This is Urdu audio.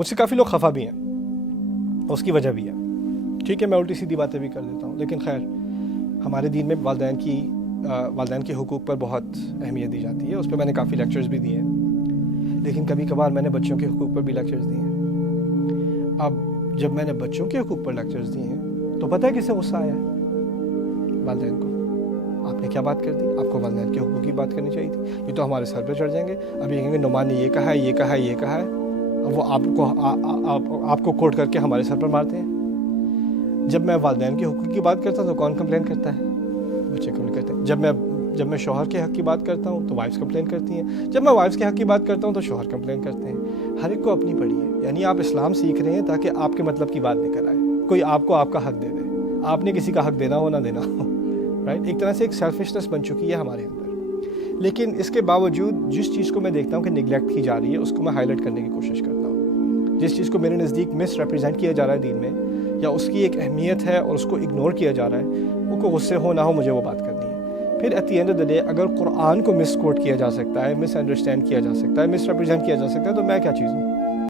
مجھ سے کافی لوگ خفا بھی ہیں، اس کی وجہ بھی ہے، ٹھیک ہے میں الٹی سیدھی باتیں بھی کر دیتا ہوں، لیکن خیر ہمارے دین میں والدین کے حقوق پر بہت اہمیت دی جاتی ہے، اس پہ میں نے کافی لیکچرز بھی دیے ہیں، لیکن کبھی کبھار میں نے بچوں کے حقوق پر بھی لیکچرز دیے ہیں۔ اب جب میں نے بچوں کے حقوق پر لیکچرز دیے ہیں تو پتہ ہے کسے غصہ آیا ہے؟ والدین کو۔ آپ نے کیا بات کر دی؟ آپ کو والدین کے حقوق کی بات کرنی چاہیے تھی، یہ تو ہمارے سر پہ چڑھ جائیں گے، اب یہ کہیں گے نعمان نے یہ کہا ہے، یہ کہا ہے، یہ کہا ہے، اب وہ آپ کو کوٹ کر کے ہمارے سر پر مارتے ہیں۔ جب میں والدین کے حقوق کی بات کرتا ہوں تو کون کمپلین کرتا ہے؟ بچے کمپلین کرتے ہیں۔ جب میں شوہر کے حق کی بات کرتا ہوں تو وائفس کمپلین کرتی ہیں، جب میں وائفس کے حق کی بات کرتا ہوں تو شوہر کمپلین کرتے ہیں۔ ہر ایک کو اپنی پڑی ہے، یعنی آپ اسلام سیکھ رہے ہیں تاکہ آپ کے مطلب کی بات نکل آئے، کوئی آپ کو آپ کا حق دے دے، آپ نے کسی کا حق دینا ہو نہ دینا ہو، رائٹ؟ ایک طرح سے ایک سیلفشنس بن چکی ہے ہمارے اندر، لیکن اس کے باوجود جس چیز کو میں دیکھتا ہوں کہ نگلیکٹ کی جا رہی ہے اس کو میں ہائی لائٹ کرنے کی کوشش کرتا ہوں۔ جس چیز کو میرے نزدیک مس ریپرزینٹ کیا جا رہا ہے دین میں، یا اس کی ایک اہمیت ہے اور اس کو اگنور کیا جا رہا ہے، وہ کوئی غصے ہو نہ ہو مجھے وہ بات کرنی ہے۔ پھر at the end of the day اگر قرآن کو مس کوٹ کیا جا سکتا ہے، مس انڈرسٹینڈ کیا جا سکتا ہے، مس ریپرزینٹ کیا جا سکتا ہے، تو میں کیا چیز ہوں؟